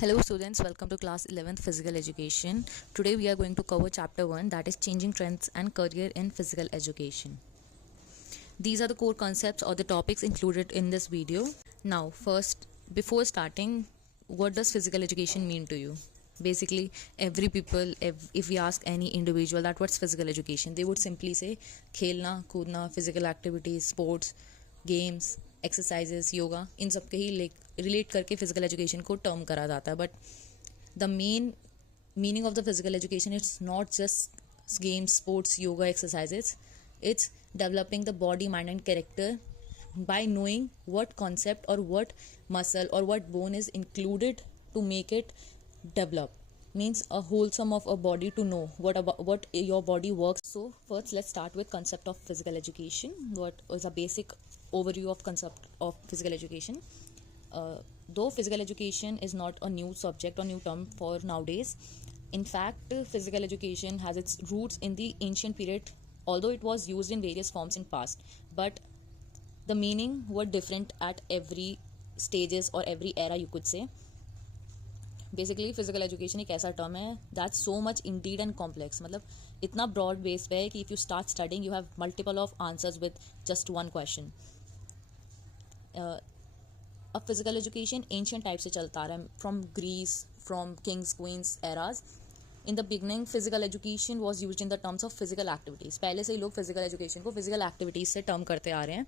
Hello students, welcome to class 11th physical education. Today we are going to cover chapter 1, that is changing trends and career in physical education. These are the core concepts or the topics included in this video. Now first, before starting, what does physical education mean to you? Basically, every people, if we ask any individual that what's physical education, they would simply say खेलना कूदना, physical activities, sports, games, exercises, yoga, इन सब के ही relate करके physical education को term करा जाता है. But the main meaning of the physical education it's not just games, sports, yoga, exercises. It's developing the body, mind, and character by knowing what concept or what muscle or what bone is included to make it develop. Means a wholesome of a body to know what your body works. So first, let's start with concept of physical education. What is a basic overview of concept of physical education? Though physical education is not a new subject or new term for nowadays, in fact, physical education has its roots in the ancient period, although it was used in various forms in past, but the meaning were different at every stages or every era, you could say. Basically physical education एक ऐसा term है that so much indeed and complex, मतलब इतना broad based है कि if you start studying you have multiple of answers with just one question. अब physical education ancient type से चलता आ रहा है, from Greece, from kings queens eras. In the beginning physical education was use in the terms of physical activities. पहले से ही लोग फिजिकल एजुकेशन को फिजिकल एक्टिविटीज़ से टर्म करते आ रहे हैं,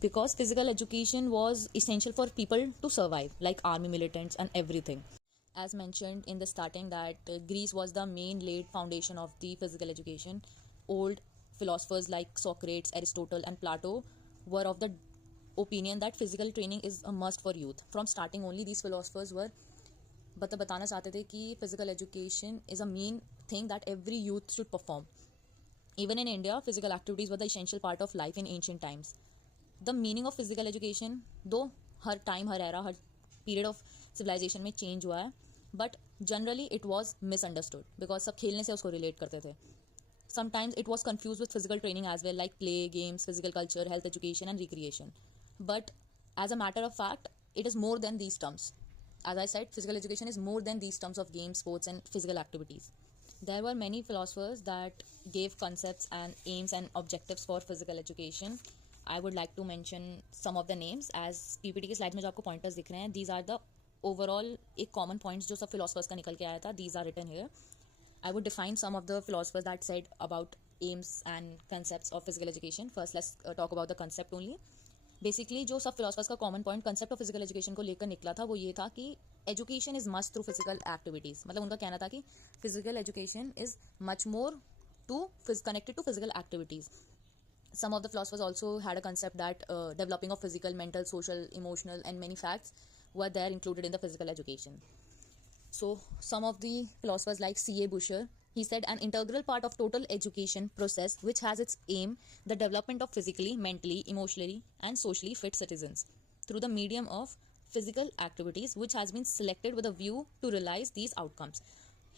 because physical education was essential for people to survive, like army militants and everything. As mentioned in the starting that Greece was the main laid foundation of the physical education. Old philosophers like Socrates, Aristotle and Plato were of the opinion that physical training is a must for youth. From starting only these philosophers were बताना चाहते थे कि physical education is a main thing that every youth should perform. Even in India, physical activities were the essential part of life in ancient times. The meaning of physical education, though हर time, हर era, हर period of civilization में change हुआ है, but generally it was misunderstood because सब खेलने से उसको रिलेट करते थे. Sometimes it was confuse with physical training as well, like play, games, physical culture, health education and recreation. But as a matter of fact it is more than these terms. As I said, physical education is more than these terms of games, sports and physical activities. There were many philosophers that gave concepts and aims and objectives for physical education. I would like to mention some of the names. As PPT के slide में जो आपको pointers दिख रहे हैं, these are the overall एक common points जो सब फिलोसफर्स का निकल के आया था. These are written here. I would define some of the philosophers that said about aims and concepts of physical education. First, let's talk about the concept only. Basically जो सब philosophers का common point concept of physical education को लेकर निकला था वो ये था कि education is must through physical activities. मतलब उनका कहना था कि physical education is much more to connected to physical activities. Some of the philosophers also had a concept that developing of physical, mental, social, emotional and many facts were there included in the physical education. So some of the philosophers like C.A. Busher, he said an integral part of total education process which has its aim the development of physically, mentally, emotionally and socially fit citizens through the medium of physical activities which has been selected with a view to realize these outcomes.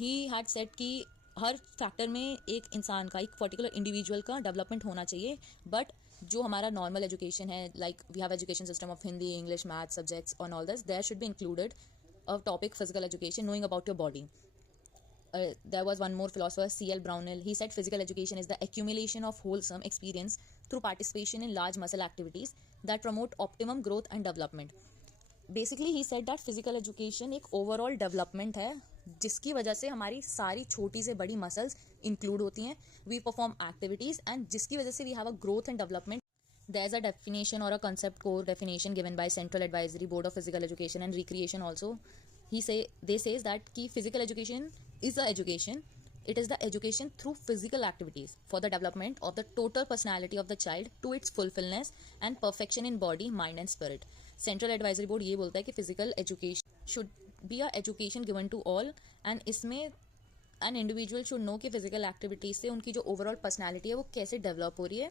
He had said कि हर factor में एक इंसान का, एक particular individual का development होना चाहिए, but जो हमारा नॉर्मल एजुकेशन है, like we have education system of Hindi, English, maths subjects on all this, there should be included a topic physical education, knowing about your body. There was one more philosopher, C.L. Brownell. He said physical education is the accumulation of wholesome experience through participation in large muscle activities that promote optimum growth and development. Basically he said that physical education एक overall development है जिसकी वजह से हमारी सारी छोटी से बड़ी मसल्स इंक्लूड होती हैं. We perform activities and जिसकी वजह से we have a growth and development. There's a definition or a concept core definition given by Central Advisory Board of Physical Education and Recreation also. They says that ki physical education is a education. It is the education through physical activities for the development of the total personality of the child to its fulfillment and perfection in body, mind and spirit. Central Advisory Board ये बोलता है कि physical education should be a education given to all and इसमें an individual should know कि physical activities से उनकी जो overall personality है वो कैसे develop हो रही है.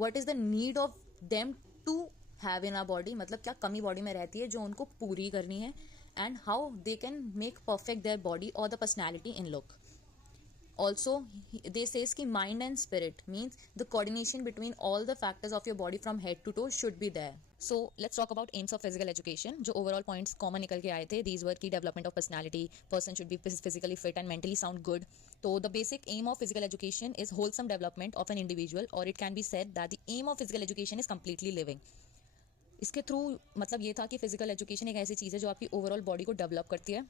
What is the need of them to have in our body, मतलब क्या कमी बॉडी में रहती है जो उनको पूरी करनी है, and how they can make perfect their body or the personality in look. Also they says कि mind and spirit means the coordination between all the factors of your body from head to toe should be there. So let's talk about aims of physical education. जो overall points common निकल के आए थे, these were की development of personality, person should be physically fit and mentally sound good. तो the basic aim of physical education is wholesome development of an individual, और it can be said that the aim of physical education is completely living. इसके through मतलब ये था कि physical education एक ऐसी चीज़ है जो आपकी ओवरऑल बॉडी को डेवलप करती है.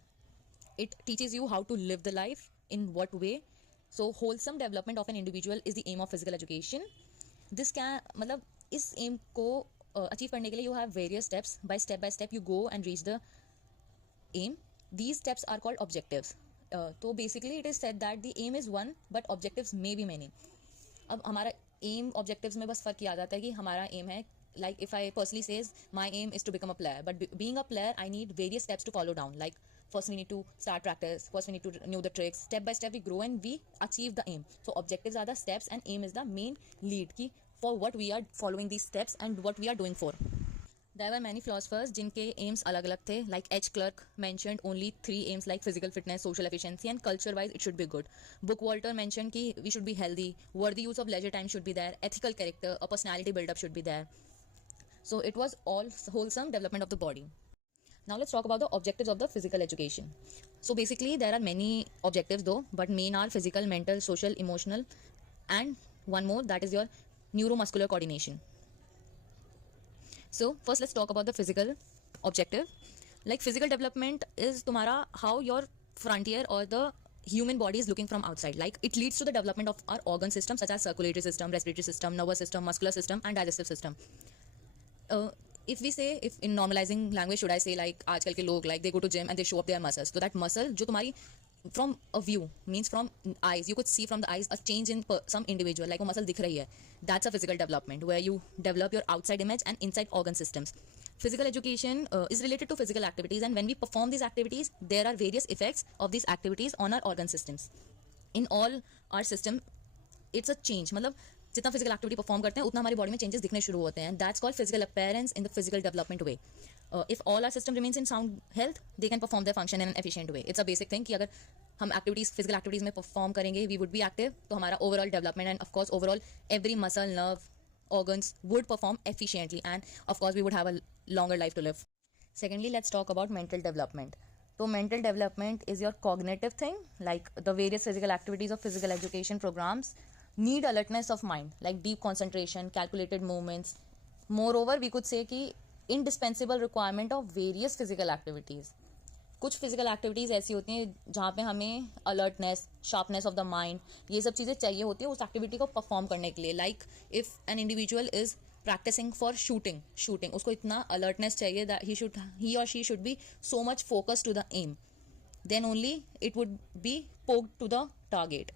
It teaches you how to live the life in what way. So wholesome development of an individual is the aim of physical education. This can मतलब इस एम को अचीव करने के लिए you have various steps. By step you go and reach the aim. These steps are called objectives. तो basically it is said that the aim is one but objectives may be many. अब हमारा aim objectives में बस फ़र्क ये आ जाता है कि हमारा aim है, like if I personally says my aim is to become a player, but being a player I need various steps to follow down. Like first we need to start practice, first we need to know the tricks, step by step we grow and we achieve the aim. So objectives are the steps and aim is the main lead की for what we are following these steps and what we are doing for. There were many philosophers जिनके AIIMS अलग अलग थे. Like H. Clarke mentioned only 3 aims like physical fitness, social efficiency and culture wise it should be good. Bookwalter mentioned कि we should be healthy, worthy use of leisure time should be there, ethical character, a personality build up should be there. So it was all wholesome development of the body. Now let's talk about the objectives of the physical education. So basically there are many objectives though, but main are physical, mental, social, emotional, and one more, that is your neuromuscular coordination. So first let's talk about the physical objective. Like physical development is तुम्हारा how your frontier or the human body is looking from outside. Like it leads to the development of our organ system such as circulatory system, respiratory system, nervous system, muscular system and digestive system. If we say, if in normalizing language should I say, like आजकल के लोग like they go to gym and they show up their muscles. So that muscle जो तुम्हारी from a view means from eyes, you could see from the eyes a change in some individual, like वो muscle दिख रही है. That's a physical development where you develop your outside image and inside organ systems. Physical education is related to physical activities, and when we perform these activities there are various effects of these activities on our organ systems. In all our system it's a change. मतलब जितना physical activity perform करते हैं उतना हमारी body में changes दिखने शुरू होते हैं. That's called physical appearance in the physical development way. If all our system remains in sound health they can perform the function in an efficient way. It's a basic thing कि अगर हम activities physical activities में perform करेंगे, we would be active, तो हमारा overall development and of course overall every muscle, nerve, organs would perform efficiently, and of course we would have a longer life to live. Secondly, let's talk about mental development. So mental development is your cognitive thing. Like the various physical activities of physical education programs need alertness of mind, like deep concentration, calculated movements. Moreover, we could say कि indispensable requirement of various physical activities. कुछ physical activities ऐसी होती हैं जहाँ पे हमें alertness, sharpness of the mind, ये सब चीज़ें चाहिए होती है उस एक्टिविटी को परफॉर्म करने के लिए. Like if an individual is practising for shooting उसको इतना अलर्टनेस चाहिए that he or she should be so much focus to the aim, then only it would be poked to the target.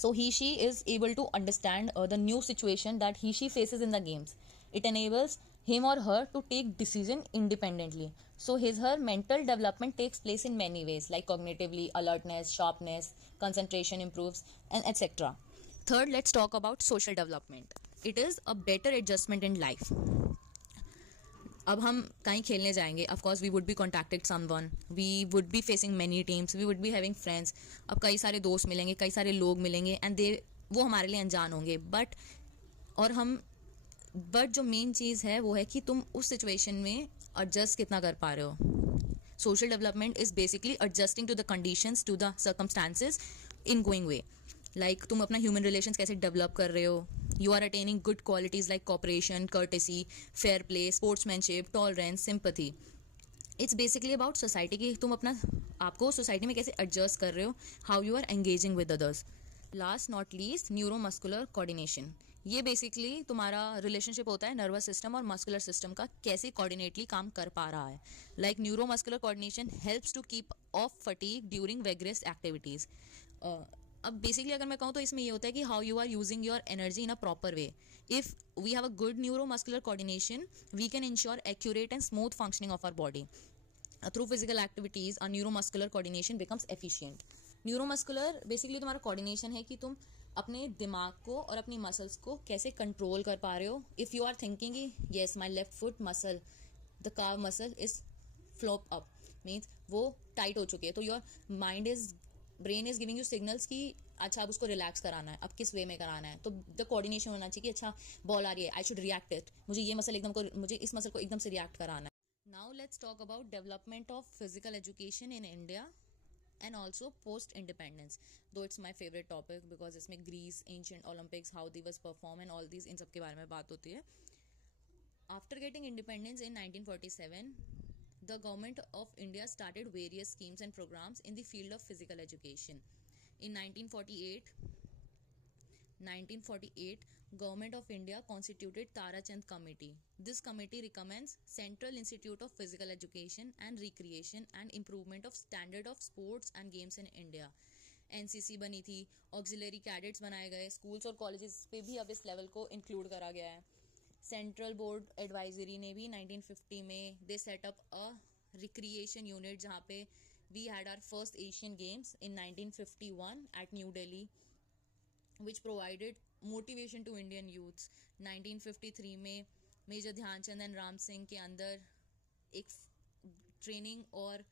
So she is able to understand the new situation that she faces in the games. It enables him or her to take decision independently. So her mental development takes place in many ways, like cognitively, alertness, sharpness, concentration improves, and etc. Third, let's talk about social development. It is a better adjustment in life. अब हम कहीं खेलने जाएंगे, of course we would be contacted someone, we would be facing many teams, we would be having friends. अब कई सारे दोस्त मिलेंगे, कई सारे लोग मिलेंगे एंड वो हमारे लिए अनजान होंगे. बट जो मेन चीज़ है वो है कि तुम उस सिचुएशन में एडजस्ट कितना कर पा रहे हो. Social development is basically adjusting to the conditions, to the circumstances in going way. Like तुम अपना ह्यूमन रिलेशंस कैसे डेवलप कर रहे हो. You are attaining good qualities like cooperation, courtesy, fair play, sportsmanship, tolerance, sympathy. It's basically about society कि तुम अपना आपको सोसाइटी में कैसे एडजस्ट कर रहे हो, how you are engaging with others. Last not least, neuromuscular coordination. ये बेसिकली तुम्हारा रिलेशनशिप होता है नर्वस सिस्टम और मस्कुलर सिस्टम का, कैसे कोऑर्डिनेटली काम कर पा रहा है. Like neuromuscular coordination helps to keep off fatigue during vigorous activities. अब बेसिकली अगर मैं कहूँ तो इसमें ये होता है कि how you are using your energy in a proper way. If we have a good neuromuscular coordination we can ensure accurate and smooth functioning of our body. Through physical activities our neuromuscular coordination becomes efficient. Neuromuscular basically तुम्हारा coordination है कि तुम अपने दिमाग को और अपनी muscles को कैसे कंट्रोल कर पा रहे हो. If you are thinking yes my left foot muscle, the calf muscle is flop up, means वो टाइट हो चुकी है, तो your mind is brain is giving you signals कि अच्छा अब उसको रिलैक्स कराना है, अब किस वे में कराना है, तो द कोऑर्डिनेशन होना चाहिए कि अच्छा बॉल आ रही है, आई शुड रिएक्ट इट, मुझे ये मसल एकदम को, मुझे इस मसल को एकदम से रिएक्ट कराना है. Now let's talk about development of physical education in India and also post independence, though it's my favorite topic because इसमें Greece, ancient Olympics, how they was perform and all these, इन सब के बारे में बात होती है. After getting independence in 1947, the government of India started various schemes and programs in the field of physical education. In 1948, Government of India constituted Tarachand Committee. This committee recommends Central Institute of Physical Education and Recreation and improvement of standard of sports and games in India. NCC बनी थी, auxiliary cadets बनाए गए, schools और colleges पे भी अब इस level को इंक्लूड करा गया है. सेंट्रल बोर्ड एडवाइजरी ने भी 1950 में they setup a recreation unit जहाँ पे we had our first Asian games in 1951 at New Delhi which provided motivation to Indian youths. 1953 में मेजर ध्यानचंद एंड राम सिंह के अंदर एक ट्रेनिंग और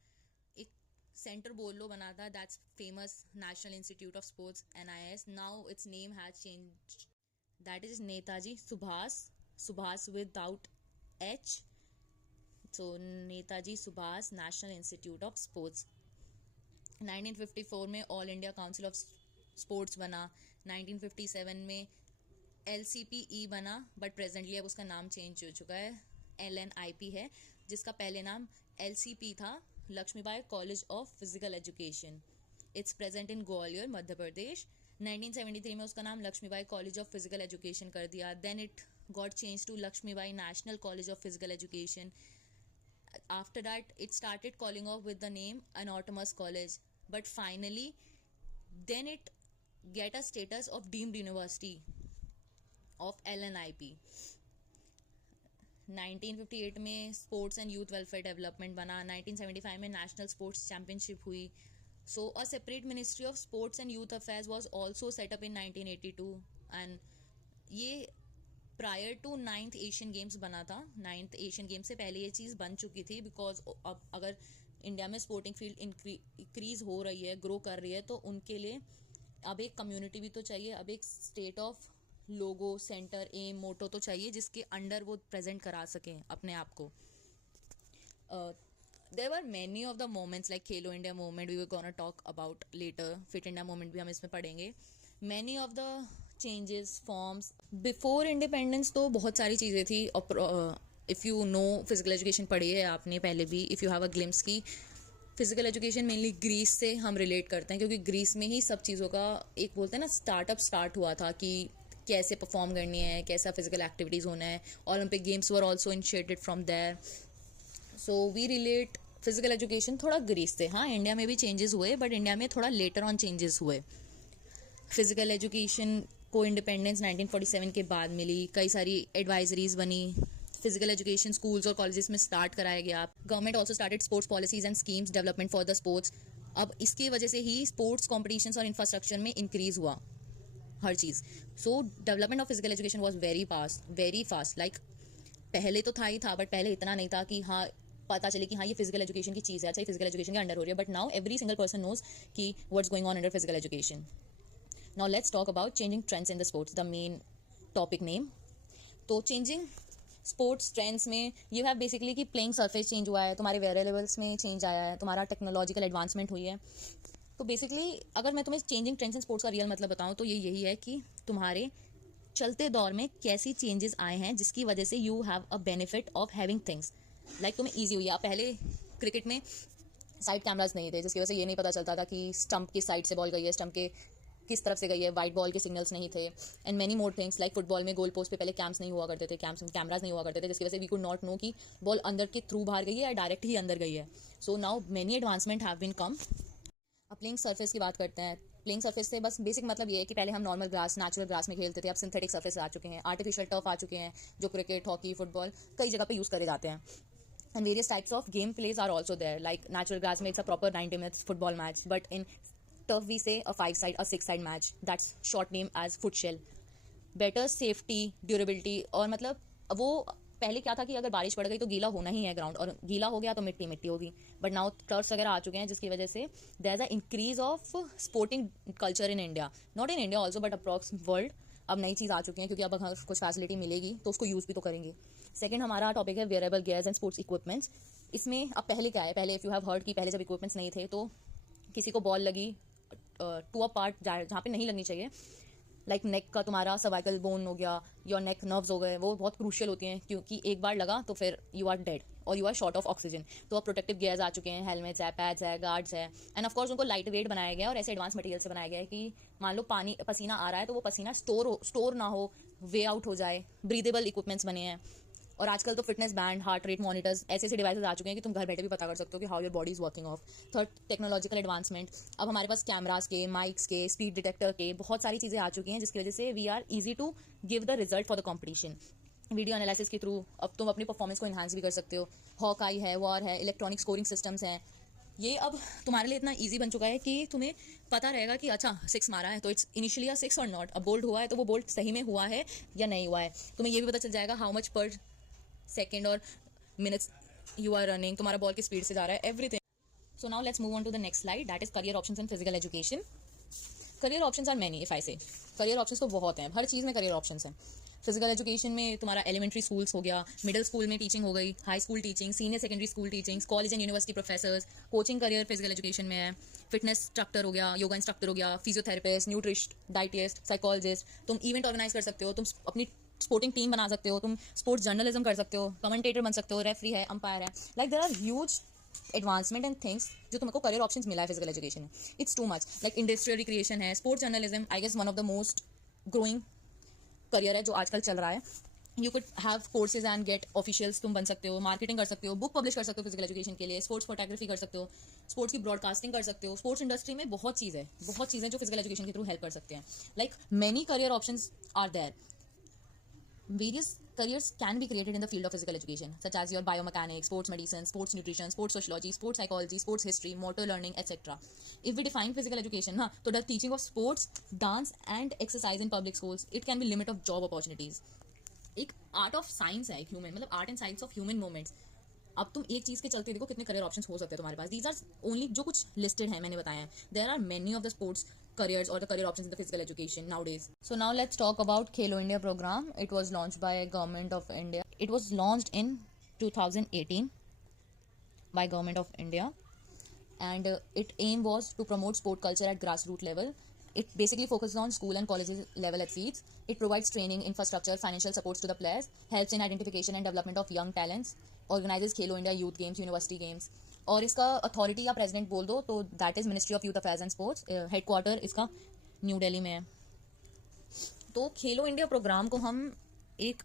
एक सेंटर बोल लो बना था, that's famous national institute of sports NIS. Now it's name has change, that is Netaji Subhash without H, so Netaji Subhash national institute of sports. 1954 में all India council of sports बना. 1957 में LCPE बना, बट प्रेजेंटली अब उसका नाम चेंज हो चुका है, LNIP है, जिसका पहले नाम LCP था, Laxmibai college of physical education. It's present in Gwalior, Madhya Pradesh. 1973 में उसका नाम Laxmibai college of physical education कर दिया. Then it got change to Laxmibai national college of physical education. After that, it started calling off with the name an autonomous college, but finally, then it get a status of deemed university of LNIP. 1958 में sports and youth welfare development बना. 1975 में national sports championship हुई. So a separate ministry of sports and youth affairs was also set up in 1982, and ये prior to 9th Asian games बना था. 9th Asian games से पहले ये चीज़ बन चुकी थी, बिकॉज अब अगर इंडिया में स्पोर्टिंग फील्ड इंक्रीज हो रही है, ग्रो कर रही है, तो उनके लिए अब एक कम्युनिटी भी तो चाहिए, अब एक state of logo, centre, aim, motto तो चाहिए जिसके अंडर वो प्रेजेंट करा सकें अपने आप को. There were many of the moments like Khelo India movement, we were gonna talk about later. Fit India movement भी हम इसमें पढ़ेंगे. Many of the changes, forms before independence, तो बहुत सारी चीज़ें थी. If you know physical education पढ़ी है आपने पहले भी, if you have a glimpse की फिजिकल एजुकेशन मेनली ग्रीस से हम रिलेट करते हैं, क्योंकि ग्रीस में ही सब चीज़ों का एक बोलते हैं ना स्टार्टअप स्टार्ट हुआ था कि कैसे परफॉर्म करनी है, कैसा फिजिकल एक्टिविटीज़ होना है. Olympic games were also initiated from there. So we relate physical education थोड़ा ग्रीस से. हाँ, इंडिया में भी चेंजेस हुए, बट इंडिया में थोड़ा लेटर ऑन चेंजेस हुए. फिजिकल एजुकेशन को इंडिपेंडेंस 1947 के बाद मिली. कई सारी एडवाइजरीज बनी. फिजिकल एजुकेशन स्कूल्स और कॉलेजेस में स्टार्ट कराया गया. Government also started sports policies and schemes development for the sports. अब इसकी वजह से ही स्पोर्ट्स कॉम्पिटिशन्स और इंफ्रास्ट्रक्चर में इंक्रीज हुआ हर चीज़. So development of physical education was very fast. Like पहले तो था ही था, बट पहले इतना नहीं था कि हाँ पता चले कि हाँ ये फिजिकल एजुकेशन की चीज़ है, अच्छा ये फिजिकल एजुकेशन के अंडर हो रही है. But now every single person knows कि what's going on under physical education. Now let's talk about changing trends in the sports, the main topic name. तो changing sports trends में you have basically कि playing surface change हुआ है, तुम्हारे wearables में change आया है, तुम्हारा technological advancement हुई है. तो basically अगर मैं तुम्हें changing trends in sports का real मतलब बताऊँ तो ये यही है कि तुम्हारे चलते दौर में कैसी changes आए हैं जिसकी वजह से you have a benefit of having things. Like तुम्हें easy हुई है. पहले क्रिकेट में साइड कैमराज नहीं थे, जिसकी वजह से ये नहीं पता चलता था कि स्टंप की साइड से बॉल गई है, स्टंप के किस तरफ से गई है, वाइट बॉल के सिग्नल्स नहीं थे, and many more things. Like football में गोल पोस्ट पे पहले कैम्प्स नहीं हुआ करते थे, कैमराज नहीं हुआ करते थे, जिसकी वजह से वी कुड नॉट नो कि बॉल अंदर के थ्रू बाहर गई है या डायरेक्ट ही अंदर गई है. So now many advancement have been come. अब प्लेइंग सरफेस की बात करते हैं. प्लेइंग सरफेस से बस बेसिक मतलब ये है कि पहले हम नॉर्मल ग्रास, नेचुरल ग्रास में खेलते थे, अब सिंथेटिक सरफेस आ चुके हैं, आर्टिफिशियल टर्फ आ चुके हैं, जो क्रिकेट, हॉकी, फुटबॉल कई जगह पे यूज़ करे जाते हैं. And various types of game plays are also there. Like natural grass में it's a proper 90 minutes football match, but in turf we say a 5-side, a 6-side match. That's short name as futsal. Better safety, durability, और मतलब वो पहले क्या था कि अगर बारिश पड़ गई तो गीला होना ही है ग्राउंड, और गीला हो गया तो मिट्टी मिट्टी होगी, बट नाउ टर्फ्स वगैरह आ चुके हैं, जिसकी वजह से there is a increase of sporting culture in India, not in India also but approx world. अब नई चीज़ आ चुकी है, क्योंकि अब अगर कुछ फैसिलिटी मिलेगी तो उसको यूज़ भी तो करेंगे। सेकंड हमारा टॉपिक है wearable gears and sports equipments. इसमें अब पहले क्या है, पहले इफ़ यू हैव हर्ड कि पहले जब इक्विपमेंट्स नहीं थे तो किसी को बॉल लगी टू अ पार्ट जहाँ पे नहीं लगनी चाहिए, लाइक नेक का तुम्हारा सर्वाइकल बोन हो गया, योर नेक नर्व्स हो गए, वो बहुत क्रूशियल होती हैं, क्योंकि एक बार लगा तो फिर यू आर डेड और you are short of oxygen. तो अब प्रोटेक्टिव गियर्स आ चुके हैं, हेलमेट्स है, पैड्स है, गार्ड्स है, एंड ऑफकोर्स उनको लाइट वेट बनाया गया है और ऐसे एडवांस मटेरियल से बनाया गया है कि मान लो पानी पसीना आ रहा है तो वो पसीना स्टोर ना हो, वे आउट हो जाए। ब्रीदेबल इक्विपमेंट्स बने हैं, और आजकल तो fitness band, heart rate monitors, ऐसे ऐसे डिवाइसेस आ चुके हैं कि तुम घर बैठे भी पता कर सकते हो कि how your body is working of. Third technological advancement, अब हमारे पास कैमरास के, माइक्स के, स्पीड डिटेक्टर के बहुत सारी चीज़ें आ चुकी हैं, जिसकी वजह से we are easy to give the result for the competition. Video analysis के थ्रू अब तुम अपनी परफॉर्मेंस को इन्हांस भी कर सकते हो। हॉक आई है, वॉर है, इलेक्ट्रॉनिक स्कोरिंग सिस्टम्स हैं। ये अब तुम्हारे लिए इतना ईजी बन चुका है कि तुम्हें पता रहेगा कि अच्छा 6 मारा है तो इट्स इनिशियली अ 6 और नॉट, अब बोल्ड हुआ है तो वो बोल्ड सही में हुआ है या नहीं हुआ है। तुम्हें ये भी पता चल जाएगा हाउ मच पर सेकेंड और मिनट्स यू आर रनिंग, तुम्हारा बॉल की स्पीड से जा रहा है, everything. So now let's move on to the next slide, that is career options in physical education. Career options are many, if I say career options तो बहुत हैं, हर चीज़ में करियर ऑप्शंस हैं। फिजिकल एजुकेशन में तुम्हारा एलिमेंट्री स्कूल्स हो गया, मिडिल स्कूल में टीचिंग हो गई, high school teaching, senior secondary school teaching, college and university professors, coaching career physical education में है। फिटनेस इंस्ट्रक्टर हो गया, योगा इंस्ट्रक्टर हो गया, फिजियोथेरेपिस्ट, न्यूट्रिस्ट, डाइटिस्ट, साइकोलॉजिस्ट। तुम इवेंट ऑर्गेनाइज कर सकते हो, तुम अपनी स्पोर्टिंग टीम बना सकते हो, तुम स्पोर्ट्स जर्नलिज्म कर सकते हो, कमेंटेटर बन सकते हो, रेफरी है, अंपायर है। Like there are huge advancement and things जो तुमको करियर ऑप्शंस मिला है फिजिकल एजुकेशन में। It's too much. Like industrial recreation है, sports journalism I guess one of the most growing career है जो आजकल चल रहा है। You could have courses and get officials, तुम बन सकते हो, मार्केटिंग कर सकते हो, बुक पब्लिश कर सकते हो फिजिकल एजुकेशन के लिए, स्पोर्ट्स फोटोग्राफी कर सकते हो, स्पोर्ट्स की ब्रॉडकास्टिंग कर सकते हो। स्पोर्ट्स इंडस्ट्री में बहुत चीज़ें जो फिजिकल एजुकेशन के थ्रू हेल्प कर सकते हैं। Like many career options are there. Various careers can be created in the field of physical education, such as your biomechanics, sports medicine, sports nutrition, sports sociology, sports psychology, sports history, motor learning, etc. If we define physical education, तो the teaching of sports, dance and exercise in public schools, it can be limit of job opportunities. एक art of science है, एक human मतलब art and science of human movements. अब तुम एक चीज़ के चलते देखो कितने करियर ऑप्शंस हो सकते हैं तुम्हारे पास। दीज आर ओनली जो कुछ लिस्टेड है, मैंने बताया है। There are many of the sports careers or the career options in the physical education nowadays. So now let's talk about Khelo India program. It was launched by Government of India. It was launched in 2018 by Government of India, and its aim was to promote sport culture at grassroots level. It basically focuses on school and college level athletes. It provides training, infrastructure, financial supports to the players, helps in identification and development of young talents, organizes Khelo India youth games, university games. और इसका authority या president बोल दो तो that is ministry of youth affairs and sports. Headquarter इसका new Delhi में है। तो खेलो इंडिया प्रोग्राम को हम एक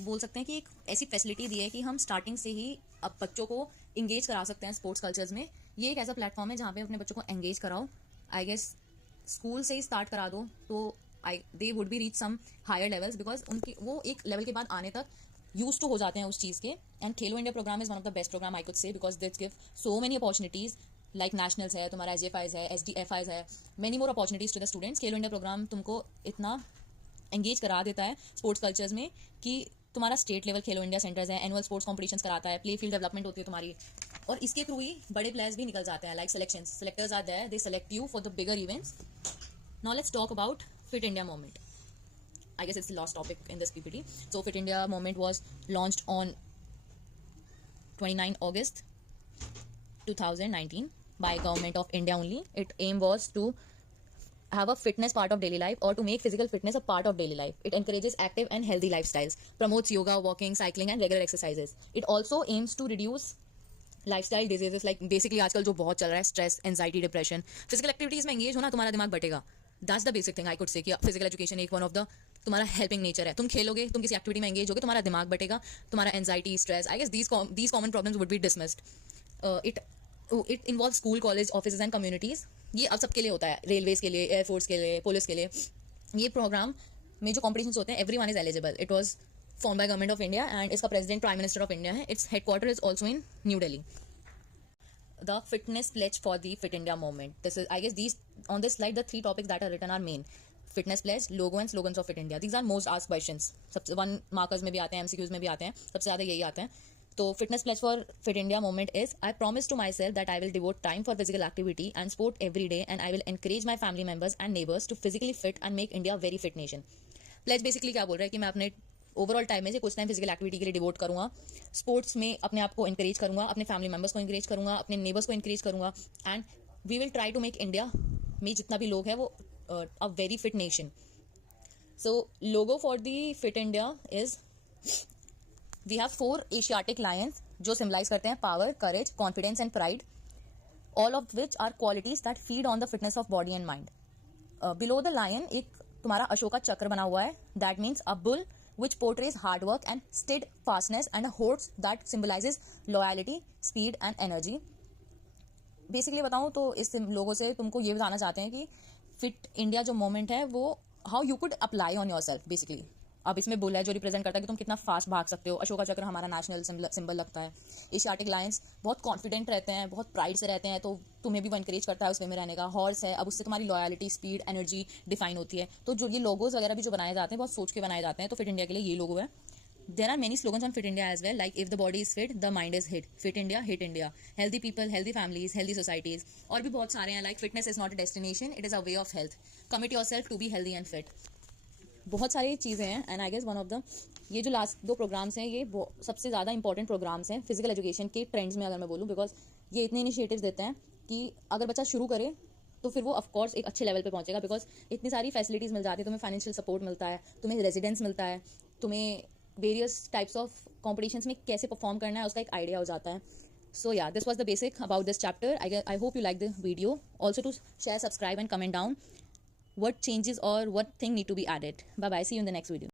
बोल सकते हैं कि एक ऐसी फैसिलिटी दी है कि हम स्टार्टिंग से ही अब बच्चों को इंगेज करा सकते हैं स्पोर्ट्स कल्चर्स में। ये एक ऐसा प्लेटफॉर्म है जहाँ पे अपने बच्चों को एंगेज कराओ। आई गेस स्कूल से ही स्टार्ट करा दो तो they would be reach some higher levels, because उनकी वो एक लेवल के बाद आने तक यूज टू हो जाते हैं उस चीज़ के। And Khelo India programme is one of the best programme I could say, because this give so many opportunities like nationals है, तुम्हारा SGFIs है, SDFIs है, many more opportunities to the students. Khelo India programme तुमको इतना एंगेज करा देता है sports cultures में कि तुम्हारा स्टेट लेवल खेलो इंडिया सेंटर्स है, एनुअल स्पोर्ट्स कॉम्पिटिशंस कराता है, प्ले फील्ड डेवलपमेंट होती है तुम्हारी, और इसके थ्रू ही बड़े प्लेयर्स भी निकल जाते हैं। Like selectors are there, they select you for the bigger events. Now let's talk about fit India movement. I guess it's the last topic in this PPT. So Fit India movement was launched on 29 August 2019 by Government of India only. Its aim was to have a fitness part of daily life, or to make physical fitness a part of daily life. It encourages active and healthy lifestyles, promotes yoga, walking, cycling and regular exercises. It also aims to reduce lifestyle diseases, like basically आजकल जो बहुत चल रहा है stress, anxiety, depression. Physical activities में engage होना, तुम्हारा दिमाग बटेगा। That's the basic thing I could say कि फिजिकल एजुकेशन एक वन ऑफ द तुम्हारा हेल्पिंग नेचर है। तुम खेलोगे, तुम किसी एक्टिविटी में एंगेज होगे, तुम्हारा दिमाग बटेगा, तुम्हारा anxiety, stress, I guess these common problems would be dismissed. It involve school, college, office and communities. ये अब सबके लिए होता है, रेलवेज के लिए, एयरफोर्स के लिए, पुलिस के लिए। ये प्रोग्राम में जो कॉम्पिटिशन होते हैं everyone is eligible. It was form by government of India and इसका president prime minister of India है। It's headquarter is also in new Delhi. The fitness pledge for the Fit India movement. This is, I guess, these on this slide, the 3 topics that are written are main: fitness pledge, logo and slogans of fit India. These are most asked questions. सबसे 1 markers में भी आते हैं, MCQs में भी आते हैं, सबसे ज़्यादा यही आते हैं. तो fitness pledge for fit India movement is I promise to myself that I will devote time for physical activity and sport every day and I will encourage my family members and neighbours to physically fit and make India very fit nation. Pledge basically क्या बोल रहा है कि मैं अपने overall time में से कुछ टाइम फिजिकल एक्टिविटी के लिए डिवोट करूंगा, स्पोर्ट्स में अपने आप को इंकरेज करूंगा, अपने फैमिली मेंबर्स को इंकरेज करूंगा, अपने नेबर्स को इंकरेज करूंगा and we will try to make India में जितना भी लोग हैं वो a very fit nation. So logo for the fit India is we have 4 Asiatic lions जो सिम्बलाइज करते हैं power, courage, confidence and pride, all of which are qualities that feed on the fitness of body and mind. Below the lion एक तुम्हारा अशोका चक्र बना हुआ है. That means a bull which portrays hard work and steadfastness and a horse that symbolizes loyalty, speed and energy. Basically बताऊँ तो इस लोगों से तुमको ये बताना चाहते हैं कि फिट इंडिया जो मोमेंट है वो how you could apply on your self basically. अब इसमें बुल है जो रिप्रेजेंट करता है कि तुम कितना फास्ट भाग सकते हो. अशोका चक्र हमारा नेशनल सिंबल लगता है. एशियाटिक लायंस बहुत कॉन्फिडेंट रहते हैं, बहुत प्राइड से रहते हैं, तो तुम्हें भी वो इंकरेज करता है उस वे में रहने का. हॉर्स है, अब उससे तुम्हारी लॉयलिटी, स्पीड, एनर्जी डिफाइन होती है. तो जो ये लोगोज वगैरह भी जो बनाए जाते हैं बहुत सोच के बनाए जाते हैं. तो फिट इंडिया के लिए ये लोगो है. There are many slogans on Fit India as well, like if the body is fit, the mind is hit. Fit India, hit India. Healthy people, healthy families, healthy societies. और भी बहुत सारे हैं like fitness is not a destination, it is a way of health. Commit yourself to be healthy and fit. बहुत सारी चीज़ें हैं and I guess one of the ये जो लास्ट 2 प्रोग्राम्स हैं ये सबसे ज़्यादा इंपॉर्टेंट प्रोग्राम्स हैं फिजिकल एजुकेशन के ट्रेंड्स में अगर मैं बोलूँ, बिकॉज ये इतने इनिशिएटिव्स देते हैं कि अगर बच्चा शुरू करे तो फिर वो ऑफकोर्स एक अच्छे लेवल पे पहुंचेगा. बिकॉज इतनी सारी फैसिलिटीज़ मिल जाती है, तुम्हें फाइनेंशियल सपोर्ट मिलता है, तुम्हें रेजिडेंस मिलता है, तुम्हें वेरियस टाइप्स ऑफ कॉम्पिटिशन्स में कैसे परफॉर्म करना है उसका एक आइडिया हो जाता है. So yeah, this was the basic about this chapter. I hope you like the video. Also to share, subscribe and comment down what changes or what thing need to be added. Bye bye. See you in the next video.